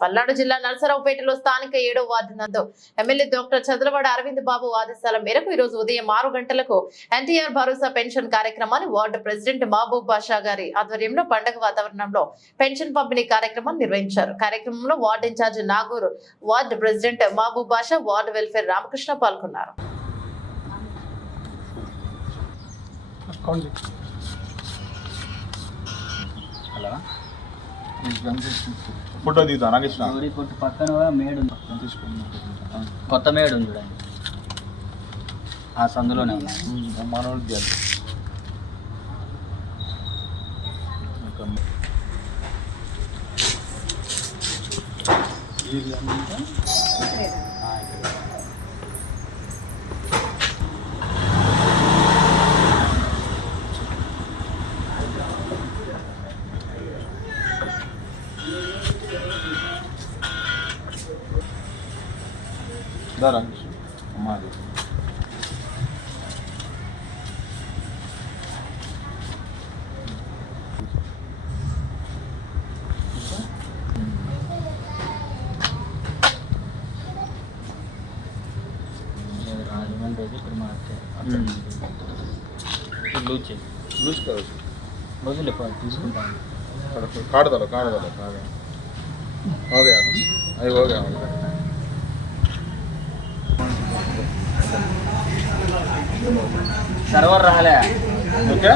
పల్నాడు జిల్లా నరసరావుపేటలో స్థానిక 7వ వార్డు నందు ఎమ్మెల్యే డాక్టర్ చంద్రవాడ అరవింద్ బాబు ఆదేశాల మేరకు ఈ రోజు ఉదయం 6 గంటలకు ఎన్టీఆర్ భరోసా పెన్షన్ కార్యక్రమాన్ని వార్డు ప్రెసిడెంట్ మహబూబ్ బాషా గారి ఆధ్వర్యంలో పండుగ వాతావరణంలో పెన్షన్ పంపిణీ కార్యక్రమాన్ని నిర్వహించారు. కార్యక్రమంలో ward incharge Naguru, ward president Mahabub బాషా, వార్డు వెల్ఫేర్ రామకృష్ణ పాల్గొన్నారు. ఫోటో దిగుతా నాగేశ్వర కొట్టు పక్కన మేడు కొత్త మేడు ఉంది చూడండి, ఆ సందులోనే ఉన్నాయి. మనోడు మాది రాజమండ్రి రోజు ఇక్కడ మార్చారు. లూజ్ కాదు రోజులు తీసుకుంటాను. కాడదలో ఓకే అది ఓకే సర్వర్ రాలే. ఓకే.